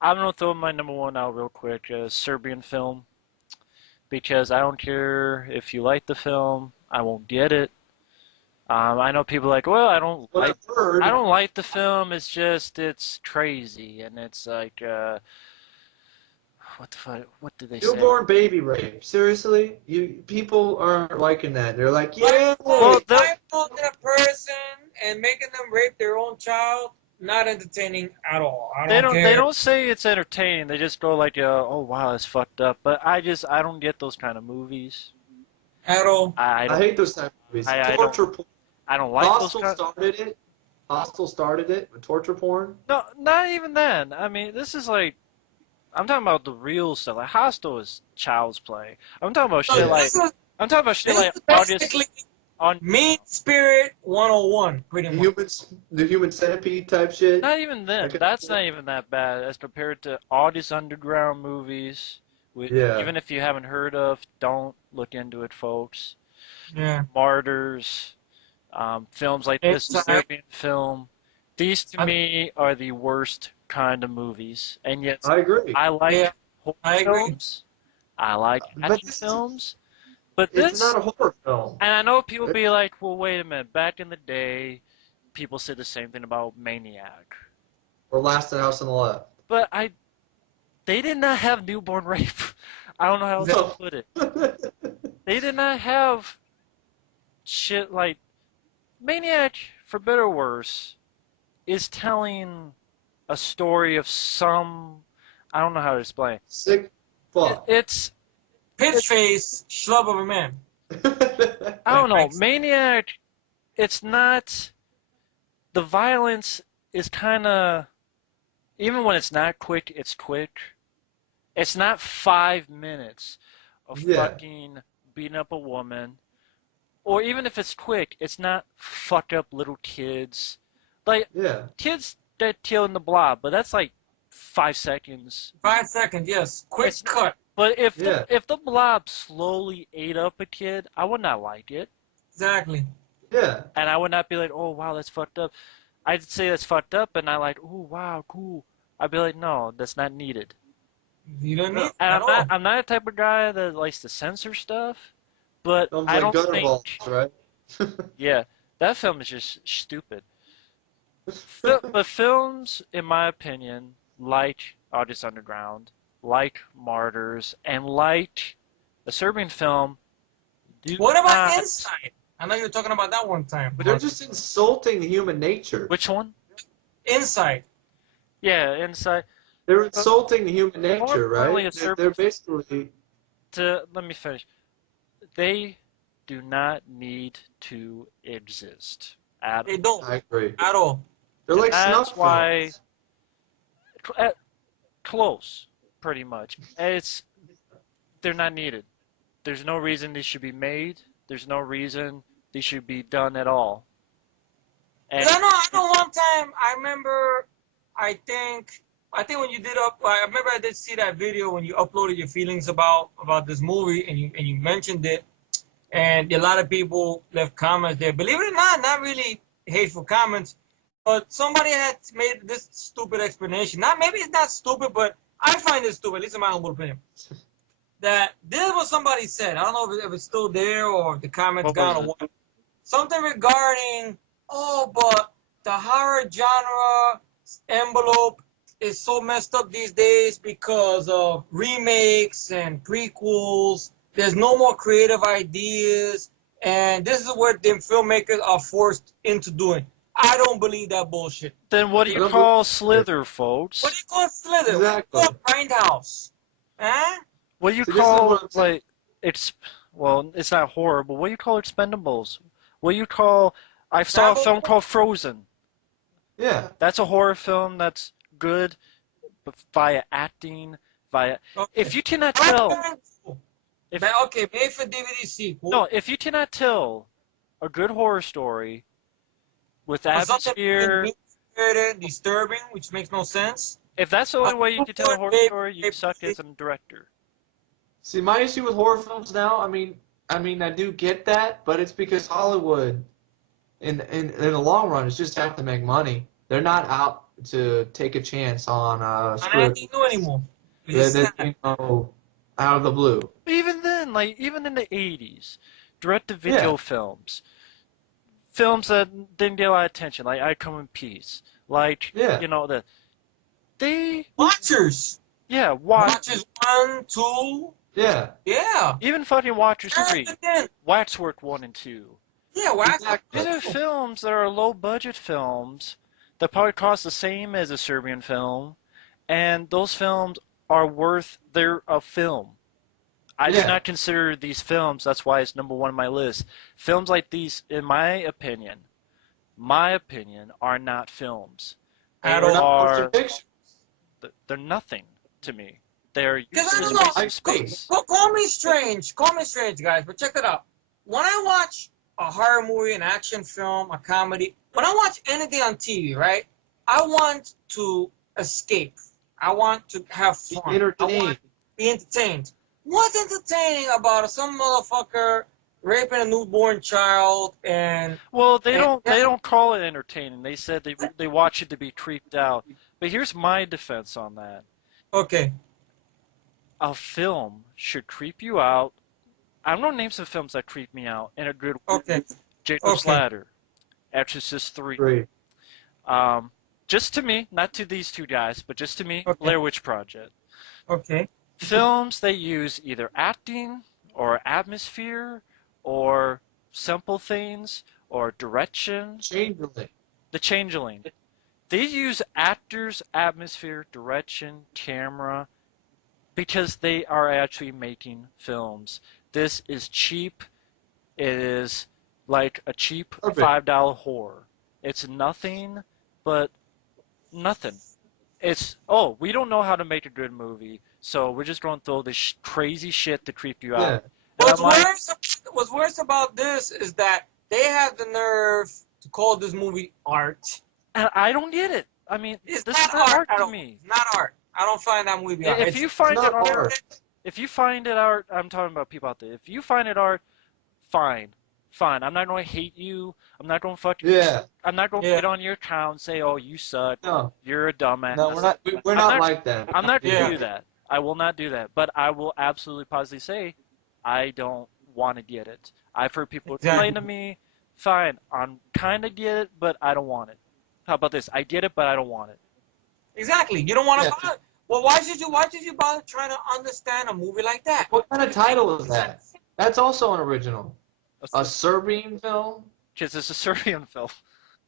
I'm gonna throw my number one out real quick. Serbian Film, because I don't care if you like the film, I won't get it. I know people are like, well, What I've I heard, don't like the film. It's just it's crazy, and it's like, what the fuck? What did they say? newborn baby rape. Seriously, you people aren't liking that. They're like, yeah, Well, the Blindfolding a person and making them rape their own child, not entertaining at all. I don't they care don't say it's entertaining. They just go like, oh wow, it's fucked up. But I don't get those kind of movies. at all. I I don't hate those type of movies. I don't Torture porn. I don't like those Hostel kind. started it. Hostel started it with torture porn. No, not even then. I mean, this is like I'm talking about the real stuff. Like Hostel is child's play. I'm talking about So shit Yeah. like I'm talking about shit this like is August basically on. Mean Spirit 101, pretty much. The human centipede type shit. Not even then. Like, That's not even that bad as compared to all these underground movies. yeah. Even if you haven't heard of, don't look into it, folks. Yeah. Martyrs, films like this, Inside. Serbian Film. These to I- me are the worst kind of movies, and yet I agree. I like Yeah, horror I agree. films. I like But action this is- films. But It's this, not a horror film. and I know people be like, well, wait a minute. Back in the day, people said the same thing about Maniac. Or Last House on the Left. But they did not have newborn rape. I don't know how else No. to put it. They did not have shit like Maniac, for better or worse, is telling a story of some. I don't know how to explain. Sick fuck. It's Pitch face, schlub of a man. I don't know. Thanks. Maniac, it's not. The violence is kind of. Even when it's not quick, it's quick. It's not 5 minutes of Yeah. fucking beating up a woman. Or even if it's quick, it's not fuck up little kids. Like, Yeah. kids that kill in the blob, but that's like 5 seconds. 5 seconds, yes. Quick It's- cut. But if Yeah. if the blob slowly ate up a kid, I would not like it. Exactly. Yeah. And I would not be like, oh wow, that's fucked up. I'd say that's fucked up, and I like, oh wow, cool. I'd be like, no, that's not needed. You don't need And at all. I'm not the type of guy that likes to censor stuff, but Films I like don't gutter think, balls, right? yeah, that film is just stupid. But films, in my opinion, like August Underground, like Martyrs, and like a Serbian film, do What about not- Inside? I know you were talking about that one time. But they're just insulting human nature. Which one? Inside. Yeah, Inside. They're insulting human nature, Normally right? a They're basically. Let me finish. They do not need to exist at They don't I agree. at all. They're like That's snuff why- films. close, pretty much. They're not needed. There's no reason they should be made. There's no reason they should be done at all. And 'Cause I know one time, I remember, I think when you I remember I did see that video when you uploaded your feelings about this movie and you mentioned it, and a lot of people left comments there. Believe it or not really hateful comments, but somebody had made this stupid explanation. Maybe it's not stupid, but I find it stupid, at least in my humble opinion. That this is what somebody said. I don't know if it's still there or if the comments What gone was or what. Something regarding, but the horror genre envelope is so messed up these days because of remakes and prequels. There's no more creative ideas, and this is what the filmmakers are forced into doing. I don't believe that bullshit. then what do you call Slither, folks? What do you call Slither? Exactly. What do you call Grindhouse? Huh? What do you So this is call what I'm saying. like it's not horror, but what do you call Expendables? What do you call I saw a Rambo? film called Frozen. Yeah. That's a horror film that's good, but via acting, via Okay. if you cannot tell if Okay, made for DVD sequel. no, if you cannot tell a good horror story with Or something atmosphere, mean-spirited, disturbing, which makes no sense. if that's the only way you can tell a horror Babe, story, you babe, suck babe. as a director. See, my issue with horror films now, I mean, I do get that, but it's because Hollywood, in the long run, is just out to make money. They're not out to take a chance on a On script anything new anymore. that out of the blue. Even then, like even in the 80s, direct-to-video Yeah. films that didn't get a lot of attention, like I Come in Peace, like Yeah. they Watchers. yeah Watchers 1, 2. Yeah. Yeah. even fucking Watchers 3, Again. Waxwork 1 and 2. Yeah, Wax. Exactly. These are films that are low-budget films that probably cost the same as a Serbian film, and those films they're a film. I do Yeah. not consider these films, that's why it's number one on my list. Films like these, in my opinion, are not films. They At They're not are, motion pictures. they're nothing to me. They're Because I useless don't know. waste I of space. Call me strange, guys, but check it out. When I watch a horror movie, an action film, a comedy, when I watch anything on TV, right, I want to escape. I want to have fun. I Entertained. want to be entertained. What's entertaining about some motherfucker raping a newborn child and Well, they don't call it entertaining. They said they watch it to be creeped out. But here's my defense on that. okay, A film should creep you out. I'm gonna name some films that creep me out in a good way. okay, Jacob's okay. Ladder, Exorcist 3. Great. Just to me, not to these two guys, but just to me, Okay. Blair Witch Project. okay. Films that use either acting or atmosphere or simple things or direction. Chamberlain. The Changeling. They use actors, atmosphere, direction, camera, because they are actually making films. This is cheap. It is like a cheap Perfect. $5 horror. It's nothing but nothing. It's, oh, we don't know how to make a good movie, so we're just going to throw this crazy shit to creep you Yeah. out. And I'm like, What's worse about this is that they have the nerve to call this movie art. and I don't get it. I mean, It's this not is not art at to all. me. Not art. I don't find that movie art. If It's you find It's it not art, art. if you find it art, I'm talking about people out there. If you find it art, fine. Fine. I'm not going to hate you. I'm not going to fucking. Yeah. I'm not going to Yeah. get on your account and say, "Oh, you suck. No. You're a dumbass." No, we're not. We're I'm not not- like that. I'm not going to Yeah. do that. I will not do that. But I will absolutely positively say, I don't want to get it. I've heard people explain to me, fine, I'm kind of get it, but I don't want it. How about this? I get it, but I don't want it. Exactly. You don't want to Yeah. bother. Well, why should you bother trying to understand a movie like that? What kind of title is that? That's also an original. A Serbian film? Because it's a Serbian film.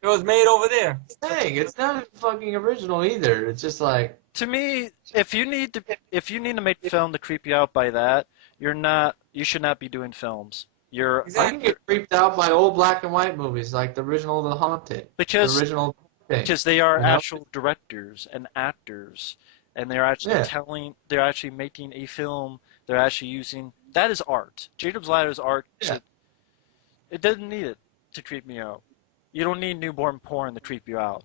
It was made over there. Dang, it's not fucking original either. It's just like, To me, if you need to make a film to creep you out by that, you should not be doing films. You're I Exactly. can get creeped out by old black and white movies like the original The Haunted. The because original thing. they are You know? actual directors and actors, and they're actually Yeah. they're actually making a film. They're actually using that is art. Jacob's Ladder is art. Yeah. It doesn't need it to creep me out. You don't need newborn porn to creep you out.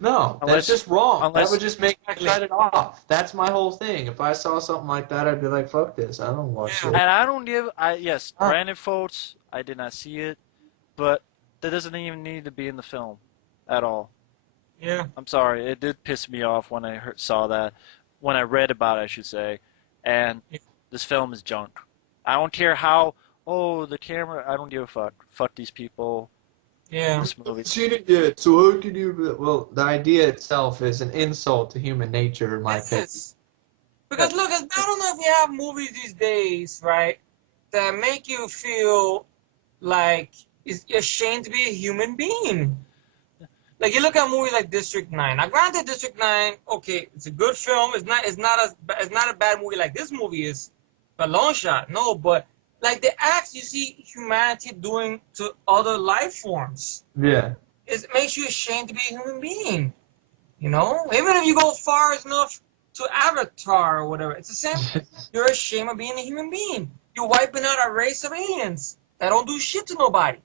No, Unless- that's just wrong. unless- That would just make me shut it off. That's my whole thing. If I saw something like that, I'd be like, fuck this. I don't watch Yeah. it. And I don't give. Yes, Huh. granted, folks, I did not see it, but that doesn't even need to be in the film at all. Yeah. I'm sorry, it did piss me off when I saw that, when I read about it, I should say. And Yeah. this film is junk. I don't care how. Oh, the camera. I don't give a fuck. Fuck these people. Yeah. This movie. Haven't seen it yet, so how can you? Well, the idea itself is an insult to human nature, in my It opinion. is. Because look, I don't know if you have movies these days, right, that make you feel like you're ashamed to be a human being. Like you look at movies like District 9. Now, granted, District 9, okay, it's a good film. It's not a bad movie like this movie is, a long shot. No, but like the acts you see humanity doing to other life forms, Yeah. it makes you ashamed to be a human being. You know, even if you go far enough to Avatar or whatever, it's the same. You're ashamed of being a human being. You're wiping out a race of aliens that don't do shit to nobody.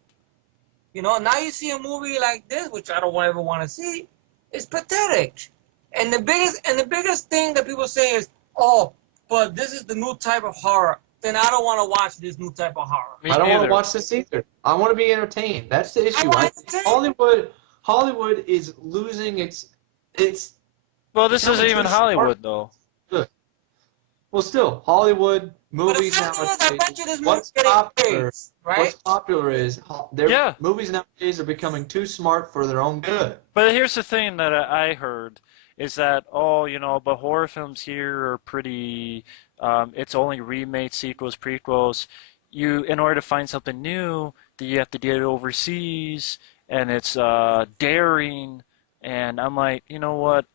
You know, now you see a movie like this, which I don't ever want to see. It's pathetic. And the biggest thing that people say is, oh, but this is the new type of horror. Then I don't want to watch this new type of horror. Me I don't want neither. to watch this either. I want to be entertained. That's the issue. want entertainment. Hollywood is losing its it's Well, this isn't becoming even too Hollywood, smart. though. Well, still, Hollywood But the movies fact is, I nowadays. bet you this movie's What's getting popular? praise, right? What's popular is their Yeah. movies nowadays are becoming too smart for their own good. But here's the thing that I heard is that, oh, but horror films here are pretty, it's only remakes, sequels, prequels. In order to find something new, that you have to get it overseas, and it's daring. And I'm like, you know what?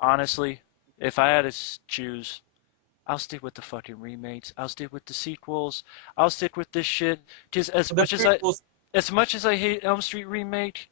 Honestly, if I had to choose, I'll stick with the fucking remakes. I'll stick with the sequels. I'll stick with this shit. Just The prequels. as much as I hate Elm Street remake,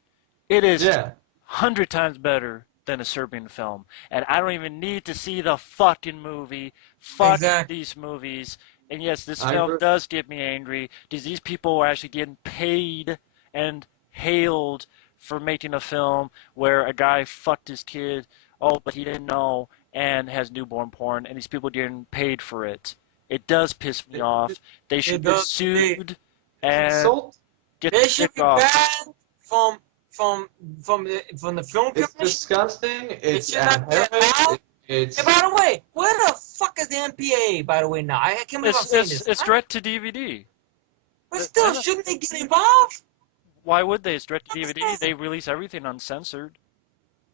it is Yeah. 100 times better than a Serbian film. And I don't even need to see the fucking movie. Fuck Exactly. these movies. And yes, this I film agree. does get me angry because these people are actually getting paid and hailed for making a film where a guy fucked his kid, oh, but he didn't know, and has newborn porn, and these people getting paid for it. It does piss me off. They should be does. sued and Insult. get They the should dick be off. banned from the film It's commission. disgusting. It's should not get abhorrent. out. It's And by the way, where the fuck is the MPA? By the way, now I can't believe I'm saying this. It's direct to DVD. But still, shouldn't they get involved? Why would they? It's direct to DVD. They release everything uncensored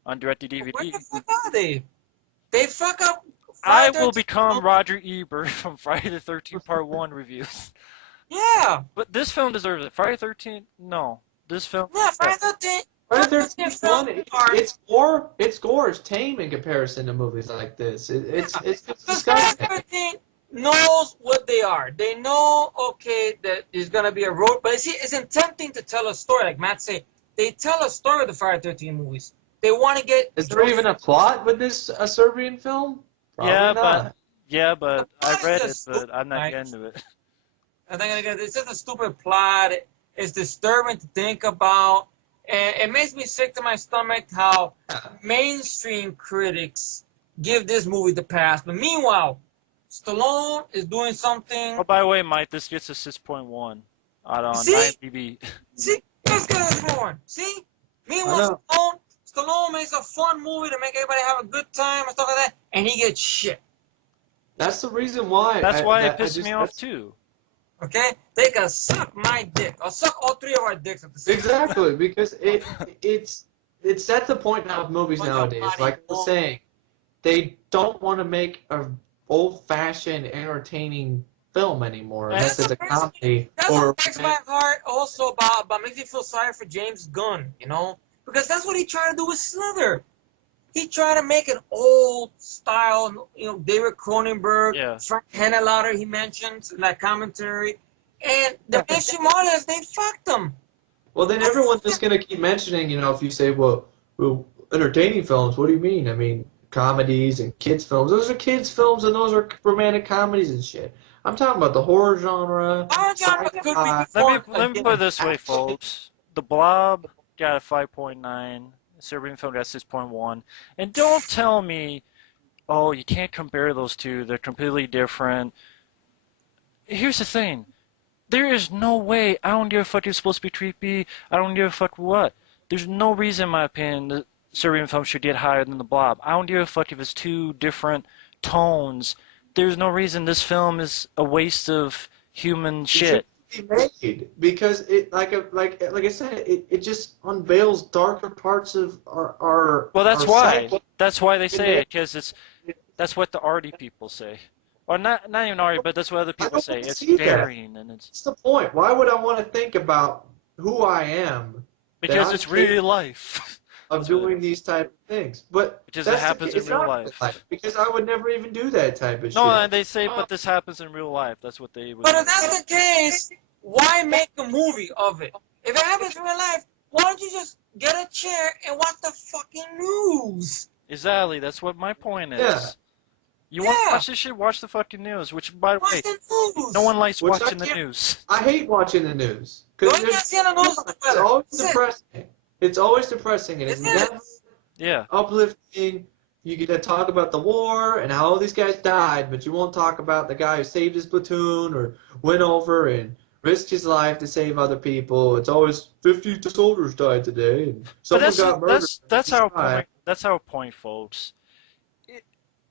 on direct to Where DVD. the fuck are they? They fuck up. I Friday will the 13th. become Roger Ebert from Friday the 13th Part 1 reviews. Yeah. But this film deserves it. Friday the 13th? No. This film? Yeah, Friday the 13th. Friday Friday the the 13th 13th one. are- Its gore is tame in comparison to movies like this. It's Because Friday disgusting. the 13th knows what they are. They know, okay, that there's gonna be a road, but see, it's tempting to tell a story. Like Matt said, they tell a story with the Friday the 13th movies. They want to get. Is there even a plot with this Serbian film? Probably Yeah, not. but I read it, just but I'm not like- getting into it. And they're gonna get. It's just a stupid plot. It's disturbing to think about, and it makes me sick to my stomach how mainstream critics give this movie the pass. But meanwhile, Stallone is doing something. Oh, by the way, Mike, this gets a 6.1 out on See? IMDb. See, let's get this going. See? I Meanwhile, know. Stallone makes a fun movie to make everybody have a good time and stuff like that, and he gets shit. That's the reason why. That's why it I pissed just- me off that's- too. Okay? They can suck my dick. I'll suck all three of our dicks at the same time. Exactly, because it's at the point now with movies Bunch of nowadays. body Like I was blow. saying, they don't want to make a old-fashioned, entertaining film anymore, And unless that's it's a what breaks comedy That's or. what breaks my heart also about makes me feel sorry for James Gunn, you know? Because that's what he tried to do with Slither. He tried to make an old style, David Cronenberg, Yeah. Frank Henenlotter he mentions in that commentary. And the Yeah. mainstream audience, they fucked him. Well, then everyone's just gonna keep mentioning, if you say, well, entertaining films. What do you mean? I mean, comedies and kids films. Those are kids films, and those are romantic comedies and shit. I'm talking about the horror genre. Horror genre could be sci-fi. Let me put it this way, Actually- folks. The Blob got a 5.9. Serbian film got 6.1. And don't tell me, oh, you can't compare those two. They're completely different. Here's the thing. There is no way. I don't give a fuck if it's supposed to be creepy. I don't give a fuck what. There's no reason, in my opinion, that Serbian film should get higher than The Blob. I don't give a fuck if it's two different tones. There's no reason this film is a waste of human shit. Be made because it like I said it just unveils darker parts of our Well, that's our why. psyche. That's why they say it, because that's what the arty people say. Or not even arty, but that's what other people don't say. wanna It's see that. daring, and it's That's the point. Why would I want to think about who I am because I'm it's real life. of doing these type of things? But Because it that's the happens ca- in it's real not life. Because I would never even do that type of No, shit. and they say, but this happens in real life. That's what they would. But if that's the case, why make a movie of it? If it happens in real life, why don't you just get a chair and watch the fucking news? Exactly. That's what my point is. Yeah. You want to Yeah. watch this shit? Watch the fucking news. Which, by the way, Watch the news. no one likes Which I watching the can't- news. I hate watching the news The because only thing I see on the news is the it's weather. always That's it. depressing. It's always depressing, and it's It never is. Yeah. uplifting. You get to talk about the war and how all these guys died, but you won't talk about the guy who saved his platoon or went over and risked his life to save other people. It's always 50 soldiers died today, and But someone got murdered. that's how that's our point, folks.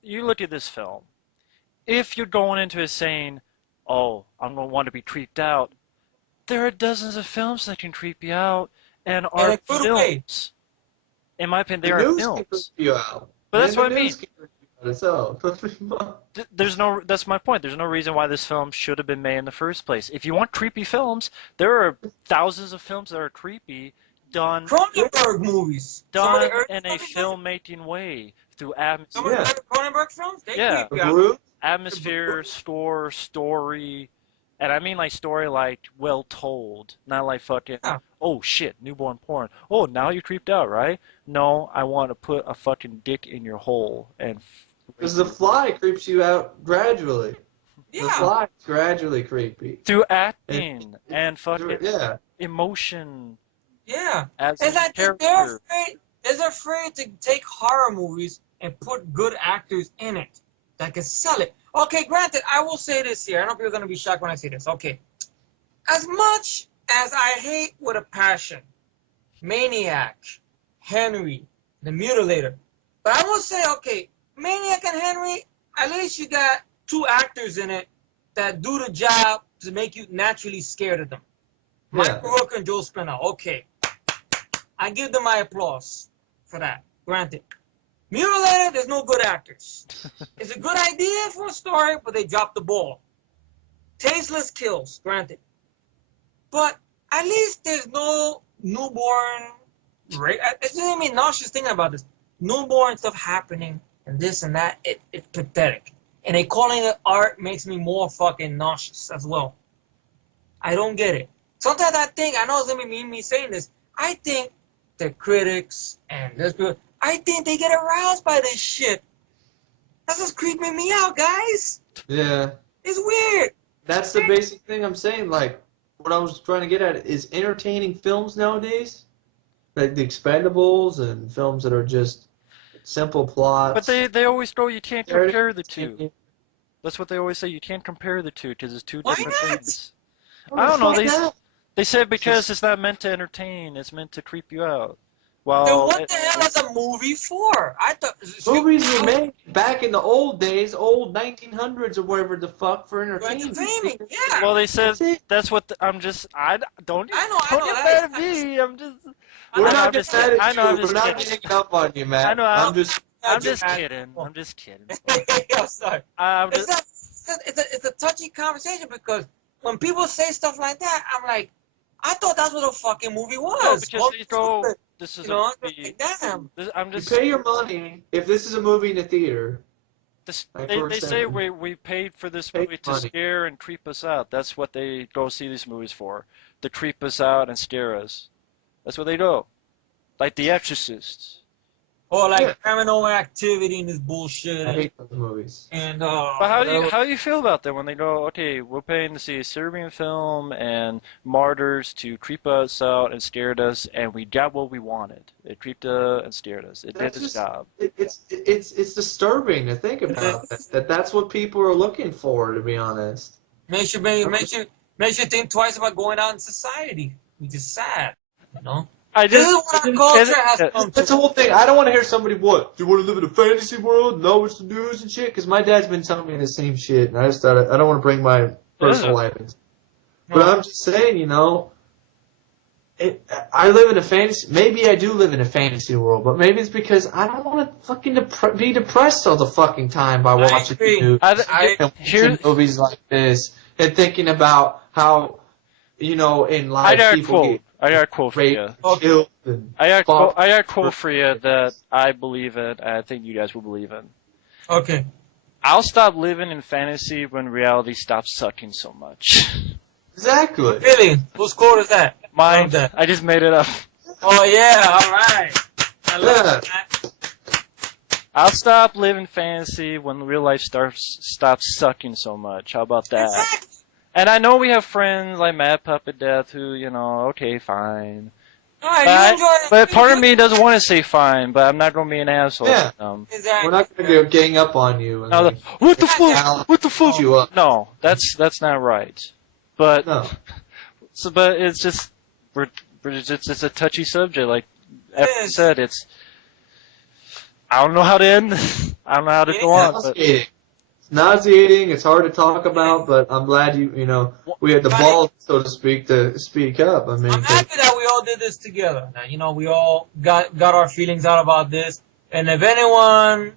You look at this film. If you're going into it saying, "Oh, I'm gonna want to be creeped out," there are dozens of films that can creep you out, and In are a good way. films. In my opinion, The they are news can creep films. you out. But that's And what the I mean. news can creep you out itself. There's no. That's my point. There's no reason why this film should have been made in the first place. If you want creepy films, there are thousands of films that are creepy, done Cronenberg movies. Some of the done early in a filmmaking way through atmosphere. Some of the Cronenberg films, they Yeah. creep you out. Blue? Atmosphere, story, and I mean like story like well told, not like fucking, Yeah. oh shit, newborn porn. Oh, now you creeped out, right? No, I want to put a fucking dick in your hole and. Because The Fly creeps you out gradually. The Yeah. Fly is gradually creepy. Through acting and fucking Yeah. emotion Yeah. as It's a like character. they're afraid to take horror movies and put good actors in it that can sell it. Okay, granted, I will say this here. I know people are going to be shocked when I say this. Okay. As much as I hate with a passion Maniac, Henry, The Mutilator, but I will say, okay, Maniac and Henry, at least you got two actors in it that do the job to make you naturally scared of them. Yeah. Mike Rourke and Joe Spinell. Okay. I give them my applause for that. Granted. Mutilator, there's no good actors. It's a good idea for a story, but they dropped the ball. Tasteless kills, granted. But at least there's no newborn rape. It's just me nauseous thinking about this. Newborn stuff happening and this and that. It's pathetic. And they calling it art makes me more fucking nauseous as well. I don't get it. Sometimes I think, I know it's going to be me saying this, I think the critics and this people, I think they get aroused by this shit. That's what's creeping me out, guys. Yeah. It's weird. That's the basic thing I'm saying. Like, what I was trying to get at is entertaining films nowadays, like The Expendables and films that are just simple plots. But they always go, you can't They're compare the two. entertaining. That's what they always say, you can't compare the two because it's two Why different not? things. I don't know, Fuck that. they said because it's not meant to entertain, it's meant to creep you out. Then Well, what the hell is a movie for? I thought Movies were made back in the old days, old 1900s or whatever the fuck, for For entertainment. entertainment, yeah. well, they said That's it. that's what I'm just. I don't. I know, Don't get mad at that- me. I'm just. We're I know, not I'm just mad kidding. at I know, I'm you. just We're not kidding. ganging up on you, Matt. I know, I'm just. I'm just kidding. I'm just kidding. I'm sorry. I'm It's, just. it's a touchy conversation because when people say stuff like that, I'm like, I thought that's what a fucking movie was. No, because Well, they go. This is you know, a I'm movie. like, damn. I'm You just. pay your money if this is a movie in a theater. Like They for say example, we paid for this Pay movie to money. scare and creep us out. That's what they go see these movies for. To creep us out and scare us. That's what they do. Like The Exorcist. Or like Yeah. criminal activity and this bullshit. I hate those movies. And But how do you feel about that when they go, okay, we're paying to see a Serbian film and martyrs to creep us out and scared us, and we got what we wanted. It creeped us and scared us. It That's did its just- job. It's disturbing to think about that's what people are looking for, to be honest. makes you think twice about going out in society, which is sad. You know. I This is just what our culture has it- come That's to. the whole thing. I don't want to hear somebody, what, do you want to live in a fantasy world? Know what's the news and shit? Because my dad's been telling me the same shit, and I just thought, I don't want to bring my personal life into it. But I'm just saying, you know, I live in a fantasy, maybe I do live in a fantasy world, but maybe it's because I don't want to fucking be depressed all the fucking time by watching the agree. news I- and here- watching movies like this and thinking about how, you know, in I life got a people quote. get I got a quote for you. raped, killed, and I got a quote for you that I believe in, and I think you guys will believe in. Okay. I'll stop living in fantasy when reality stops sucking so much. Exactly. Really? Whose quote is that? Mine. Love that. I just made it up. Oh yeah, all right. I love Yeah. that. I'll stop living fantasy when real life stops sucking so much. How about that? Exactly. And I know we have friends like Mad Puppet Death who, you know, okay, fine. All right, But, you enjoy it. but part of me doesn't want to say fine, but I'm not going to be an asshole. Yeah. Exactly. We're not going to gang up on you. And Now, like, what the Yeah. fuck? What the fuck? you up. No, that's not right. But No. but it's just it's a touchy subject. Like It Efree is. said, I don't know how to end. I don't know how to go on. But Nauseating. It's nauseating. It's hard to talk about, but I'm glad we had the balls, so to speak, to speak up. I mean, I'm happy that we all did this together. That, we all got our feelings out about this. And if anyone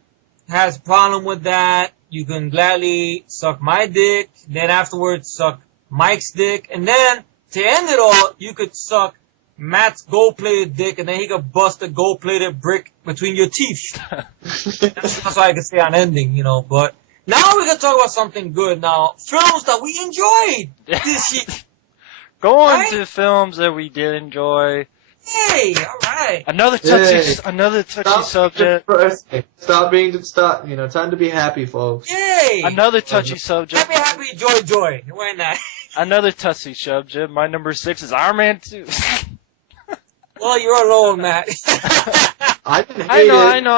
has a problem with that, you can gladly suck my dick. Then afterwards, suck Mike's dick. And then to end it all, you could suck Matt's gold-plated dick, and then he could bust a gold-plated brick between your teeth. That's why I could say on ending, But now we can talk about something good. Now, films that we enjoyed this year. Go on Right? to films that we did enjoy. Hey, all right. Another touchy subject. Time to be happy, folks. Yay! Another touchy subject. Happy, joy. Why not? Another touchy subject. My number 6 is Iron Man 2. Well, you're alone, Matt. I didn't hate it. I know.